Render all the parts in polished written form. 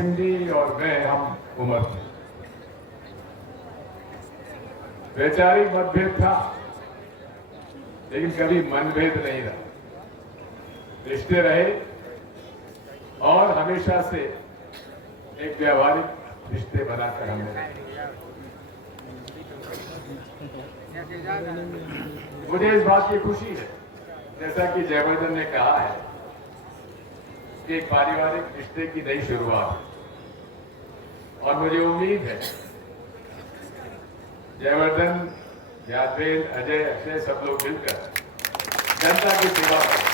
सिंह जी और मैं हम उम्र थे। वैचारिक मतभेद था, लेकिन कभी मनभेद नहीं रहा। रिश्ते रहे और हमेशा से एक व्यावहारिक रिश्ते बनाकर हमने। मुझे इस बात की खुशी है, जैसा कि जयवर्धन ने कहा है, कि एक पारिवारिक रिश्ते की नई शुरुआत है। और मुझे उम्मीद है जयवर्धन, यादवेल, अजय, अक्षय सब लोग मिलकर जनता की सेवा करें।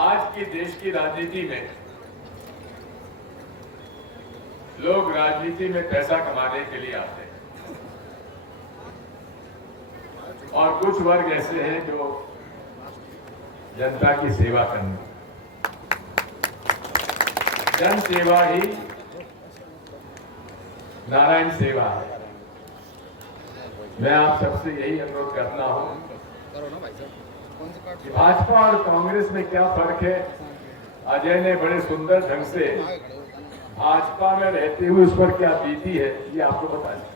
आज की देश की राजनीति में लोग राजनीति में पैसा कमाने के लिए आते हैं और कुछ वर्ग ऐसे हैं जो जनता की सेवा करने, जन सेवा ही नारायण सेवा है। मैं आप सबसे यही अनुरोध करता हूं कि भाजपा और कांग्रेस में क्या फर्क है। अजय ने बड़े सुंदर ढंग से भाजपा में रहते हुए उस पर क्या बीती है ये आपको बता दें।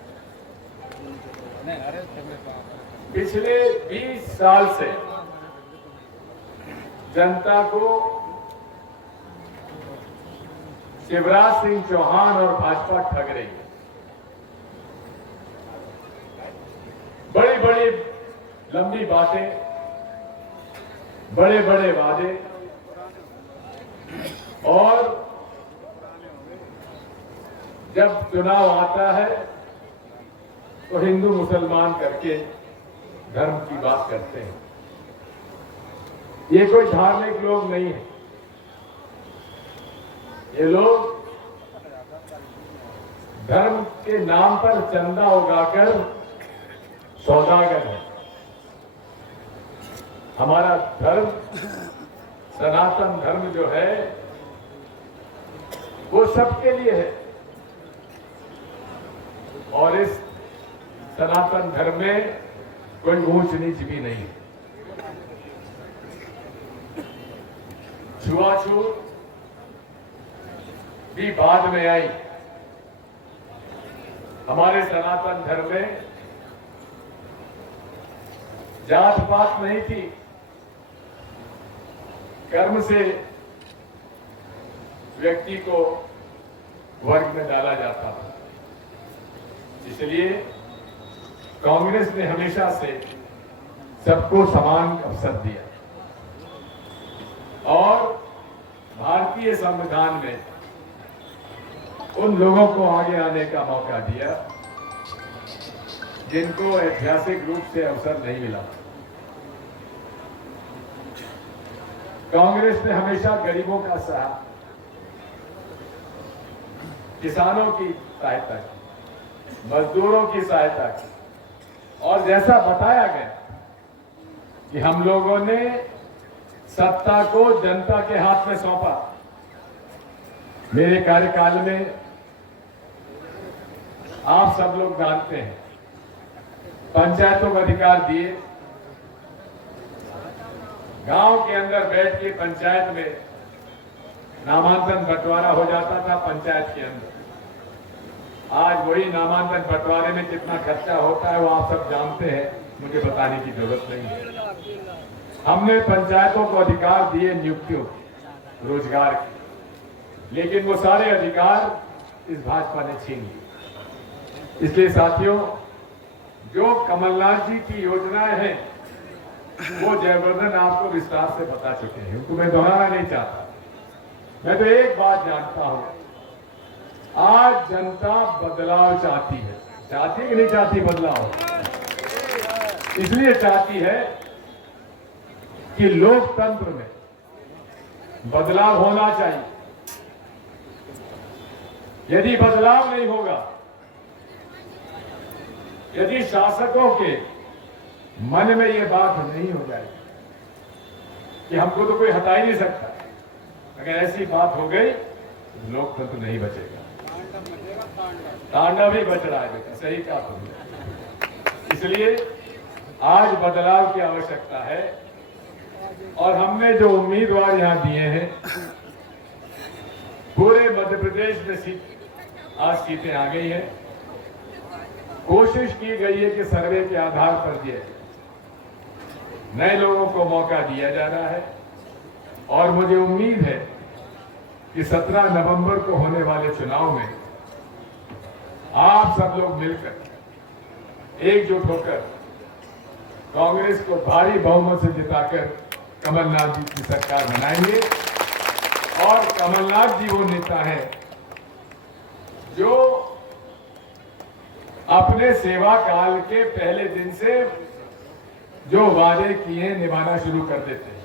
पिछले 20 साल से जनता को शिवराज सिंह चौहान और भाजपा ठग रही है। बड़ी बड़ी लंबी बातें, बड़े बड़े वादे और जब चुनाव आता है तो हिंदू मुसलमान करके धर्म की बात करते हैं। ये कोई धार्मिक लोग नहीं है, ये लोग धर्म के नाम पर चंदा उगाकर सौदागर है। हमारा धर्म, सनातन धर्म जो है वो सबके लिए है और इस सनातन धर्म में कोई ऊंच नीच भी नहीं है। छुआछूत भी बाद में आई। हमारे सनातन धर्म में जात पात नहीं थी, कर्म से व्यक्ति को वर्ग में डाला जाता था। इसलिए कांग्रेस ने हमेशा से सबको समान अवसर दिया और भारतीय संविधान में उन लोगों को आगे आने का मौका दिया जिनको ऐतिहासिक रूप से अवसर नहीं मिला। कांग्रेस ने हमेशा गरीबों का साथ, किसानों की सहायता की, मजदूरों की सहायता की और जैसा बताया गया कि हम लोगों ने सत्ता को जनता के हाथ में सौंपा। मेरे कार्यकाल में आप सब लोग जानते हैं, पंचायतों को अधिकार दिए। गांव के अंदर बैठ के पंचायत में नामांकन बंटवारा हो जाता था पंचायत के अंदर। आज वही नामांकन बंटवारे में कितना खर्चा होता है वो आप सब जानते हैं, मुझे बताने की जरूरत नहीं है। हमने पंचायतों को अधिकार दिए नियुक्तियों, रोजगार के, लेकिन वो सारे अधिकार इस भाजपा ने छीन लिए। इसलिए साथियों, जो कमलनाथ जी की योजनाएं हैं वो जयवर्धन आपको विस्तार से बता चुके हैं, उनको मैं दोहराना नहीं चाहता। मैं तो एक बात जानता हूं, आज जनता बदलाव चाहती है। चाहती है कि नहीं चाहती बदलाव? इसलिए चाहती है कि लोकतंत्र में बदलाव होना चाहिए। यदि बदलाव नहीं होगा, यदि शासकों के मन में ये बात नहीं हो जाएगी कि हमको तो कोई हटा ही नहीं सकता, अगर ऐसी बात हो गई तो लोकतंत्र नहीं बचेगा। तांडव ही बच रहा है बेटा, सही कहा तुमने। इसलिए आज बदलाव की आवश्यकता है और हमने जो उम्मीदवार यहाँ दिए हैं, पूरे मध्य प्रदेश में आज सीटें आ गई हैं। कोशिश की गई है कि सर्वे के आधार पर दिए नए लोगों को मौका दिया जा रहा है और मुझे उम्मीद है कि 17 नवंबर को होने वाले चुनाव में आप सब लोग मिलकर एकजुट होकर कांग्रेस को भारी बहुमत से जिताकर कमलनाथ जी की सरकार बनाएंगे। और कमलनाथ जी वो नेता है जो अपने सेवा काल के पहले दिन से जो वादे किए निभाना शुरू कर देते हैं।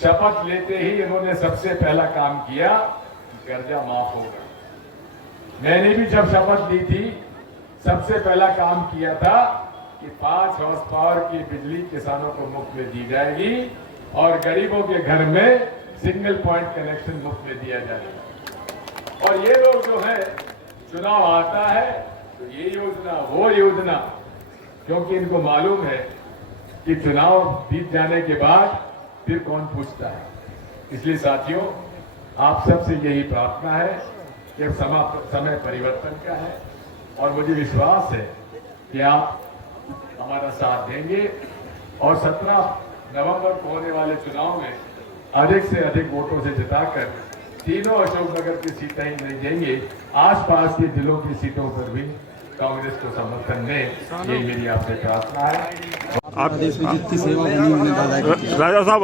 शपथ लेते ही इन्होंने सबसे पहला काम किया कि कर्जा माफ होगा। मैंने भी जब शपथ ली थी सबसे पहला काम किया था कि 5 हॉर्स पावर की बिजली किसानों को मुफ्त में दी जाएगी और गरीबों के घर में सिंगल पॉइंट कनेक्शन मुफ्त में दिया जाएगा। और ये लोग जो है चुनाव आता है तो ये योजना वो योजना, क्योंकि इनको मालूम है कि चुनाव जीत जाने के बाद फिर कौन पूछता है। इसलिए साथियों, आप सबसे यही प्रार्थना है कि अब समय परिवर्तन का है और मुझे विश्वास है कि आप हमारा साथ देंगे और 17 नवंबर को होने वाले चुनाव में अधिक से अधिक वोटों से जिताकर तीनों अशोकनगर की सीटें ही नहीं देंगे, आसपास के जिलों की सीटों पर भी कांग्रेस को समर्थन दें। यही मेरी आपसे प्रार्थना है। आप देश में जितनी सेवा राजा साहब,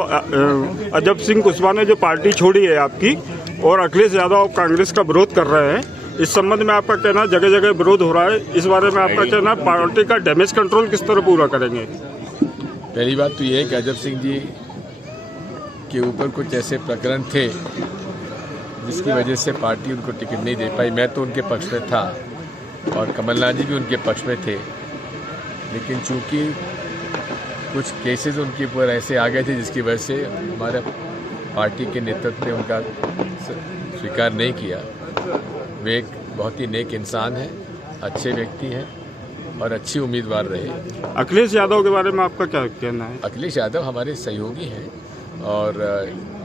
अजब सिंह कुशवाहा ने जो पार्टी छोड़ी है आपकी और अखिलेश यादव कांग्रेस का विरोध कर रहे हैं, इस संबंध में आपका कहना, जगह जगह विरोध हो रहा है, इस बारे में आपका कहना, पार्टी का डैमेज कंट्रोल किस तरह पूरा करेंगे? पहली बात तो ये है कि अजब सिंह जी के ऊपर कुछ ऐसे प्रकरण थे जिसकी वजह से पार्टी उनको टिकट नहीं दे पाई। मैं तो उनके पक्ष में था और कमलनाथ जी भी उनके पक्ष में थे, लेकिन चूंकि कुछ केसेस उनके ऊपर ऐसे आ गए थे जिसकी वजह से हमारे पार्टी के नेतृत्व ने उनका स्वीकार नहीं किया। वे एक बहुत ही नेक इंसान हैं, अच्छे व्यक्ति हैं और अच्छी उम्मीदवार रहे। अखिलेश यादव के बारे में आपका क्या कहना है? अखिलेश यादव हमारे सहयोगी हैं और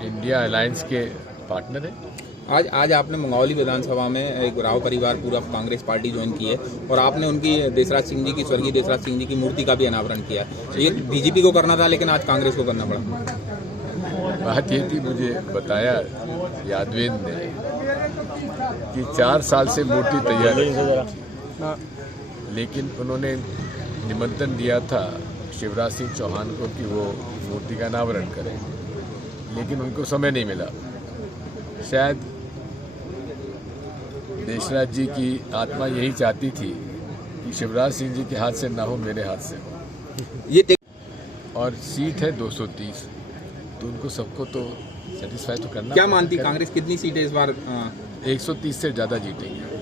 इंडिया अलायंस के पार्टनर हैं। आज आपने मंगौली विधानसभा में एक राव परिवार पूरा कांग्रेस पार्टी ज्वाइन की है और आपने उनकी देशराज सिंह जी की, स्वर्गीय देशराज सिंह जी की मूर्ति का भी अनावरण किया। ये बीजेपी को करना था लेकिन आज कांग्रेस को करना पड़ा। बात ये थी, मुझे बताया यादवेंद्र ने कि 4 साल से मूर्ति तैयार है, लेकिन उन्होंने निमंत्रण दिया था शिवराज सिंह चौहान को कि वो मूर्ति का अनावरण करें, लेकिन उनको समय नहीं मिला। शायद देशराज जी की आत्मा यही चाहती थी कि शिवराज सिंह जी के हाथ से ना हो, मेरे हाथ से हो। ये और सीट है 230, तो उनको सबको तो सेटिस्फाई तो करना। क्या मानती कांग्रेस कितनी सीटें इस बार? 130 से ज़्यादा जीतेंगे।